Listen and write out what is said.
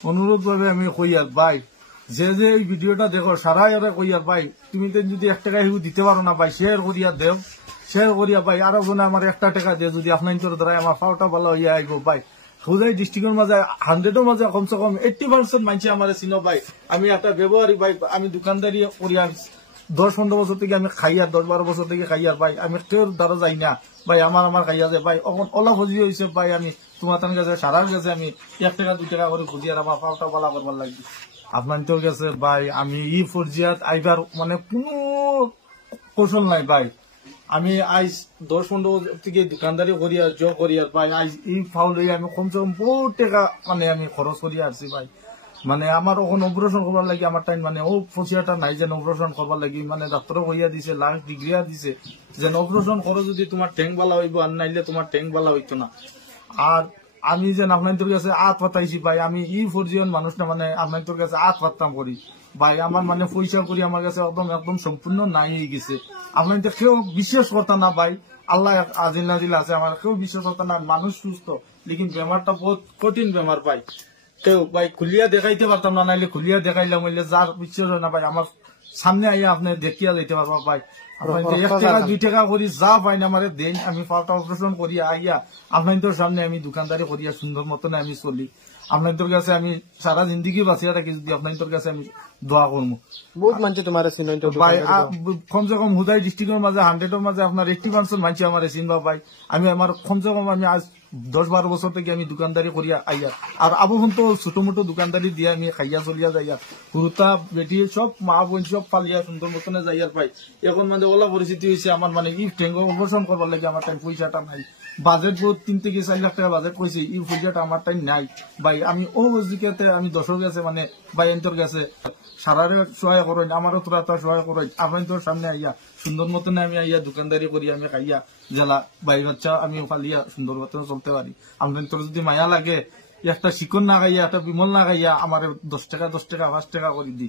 অনুরোধ ভাবে আমি কই আর ভাই, যে যে এই ভিডিওটা দেখো সারাই ওরা কই আর ভাই, তুমি তো যদি 1 টাকা হিউ দিতে পারো না ভাই, শেয়ার করিয়া দেও, শেয়ার করিয়া ভাই আরো বোনে আমার 1 টাকা দিয়ে যদি আপনার দ্বারা আমার পাওটা ভালো হইয়া আইব ভাই। হুদাই ডিস্ট্রিক্টের মাঝে 100-এর মাঝে কমসে কম 80% মানুষ আমার চিনো ভাই। আমি একটা ব্যবহারী ভাই, আমি দোকানদারি করিয়া 10-15 বছর থেকে আমি খাইয়ার, 10-12 বছর থেকে খাইয়ার ভাই। আমি কেউ দ্বারা যাই না ভাই, আমার খাইয়া যায় ভাই। এখন ওলা ফজি হয়েছে ভাই, আমি তোমার তার কাছে সারার কাছে আমি 1 টাকা 2 টাকা করে খুঁজি আর আমার পাওটা ভালো করবার লাগবে আপনার তো গেছে ভাই। আমি ই ফরজিয়াত আইবার মানে কোনো কৌশল নাই ভাই। আমি আজ 10-15 থেকে দোকানদারি করিয়া করিয়ার ভাই, আজ এই ফাউল হয়ে আমি কমসে কম বহুত টাকা মানে আমি খরচ করিয়া আসছি ভাই। মানে আমার ওখানে অপারেশন করবার লাগি আমার টাইম মানে ও ফসিয়াটা নাই যেন অপারেশন করবার লাগি, মানে ডাক্তারও কইয়া দিছে, লাস্ট ডিগ্রিয়া দিছে যেন অপারেশন করো যদি তোমার ট্যাঙ্ক বালা হইব, আর নাইলে তোমার ট্যাঙ্ক বালা হইতো না। আর আমি যেন আপনার কাছে আত পাতাইছি ভাই, আমি ই ফরজিয়ান মানুষ না, মানে আপনার কাছে আত পাততাম করি ভাই। আমার মানে পয়সা করি আমার কাছে একদম একদম সম্পূর্ণ নাই হয়ে গেছে। আপনার কেউ বিশ্বাস করতা না ভাই, আল্লাহ আজিল্লা দিলা আছে, আমার কেউ বিশ্বাস করতা না। মানুষ সুস্থ, লেকিন বেমারটা বহুত কঠিন বেমার ভাই। কেউ ভাই খুলিয়া দেখাইতে পারতাম না, নাইলে খুলিয়া দেখাইলাম হইলে যার বিশ্বাস হয় না ভাই, আমার সামনে আইয়া আপনি দেখিয়া যাইতে পারবা ভাই। 1 টাকা 2 টাকা করি যা পাই না আমার দেন, আমি পাওটা অপারেশন করিয়া আইয়া আপনাদের সামনে আমি দোকানদারি করিয়া সুন্দর মতন আমি চলি। আপনাদের কাছে আমি সারা জিন্দগি বাঁচিয়া থাকি যদি আপনাদের কাছে আমি দোয়া করবো। বহুত মানুষ তোমার ভাই কমসে কম হুদাই ডিস্ট্রিক্টের মাঝে 100-এর মাঝে আপনার 80% মানুষ আমার চিনবা ভাই। আমি আমার কমসে কম আমি আজ 10-12 বছর থেকে আমি দোকানদারি করিয়া আইয়া, আর আবু তো ছোট মোটো দোকানদারি দিয়ে আমি খাইয়া চলিয়া যাইয়া, হুরুতা বেটি সব মা বোন সব পালিয়া সুন্দর মতনে যাইয়ার ভাই। এখন মানে ওলা পরিস্থিতি হয়েছে আমার মানে ই ট্যাঙ্ক অপারেশন করবার লাগে আমার টাইম পয়সাটা নাই। বাজেট বহুত 3 থেকে 4 লাখ টাকা বাজেট কইছে, ই পয়সাটা আমার টাইম নাই ভাই। আমি ও মসজিদে আমি 10 গেছে মানে ভাই এন্তর গেছে সারারে সহায় করেন, আমারও তোরা তো সহায় করেন। আপনি তোর সামনে আইয়া সুন্দর মতনে আমি আইয়া দোকানদারি করি, আমি খাইয়া জেলা ভাই বাচ্চা আমি ফালিয়া সুন্দর মতনে চলতে পারি। আপনার তোর যদি মায়া লাগে একটা শিকন না খাইয়া একটা বিমল না খাইয়া আমার 10 টাকা 5 টাকা করে দি।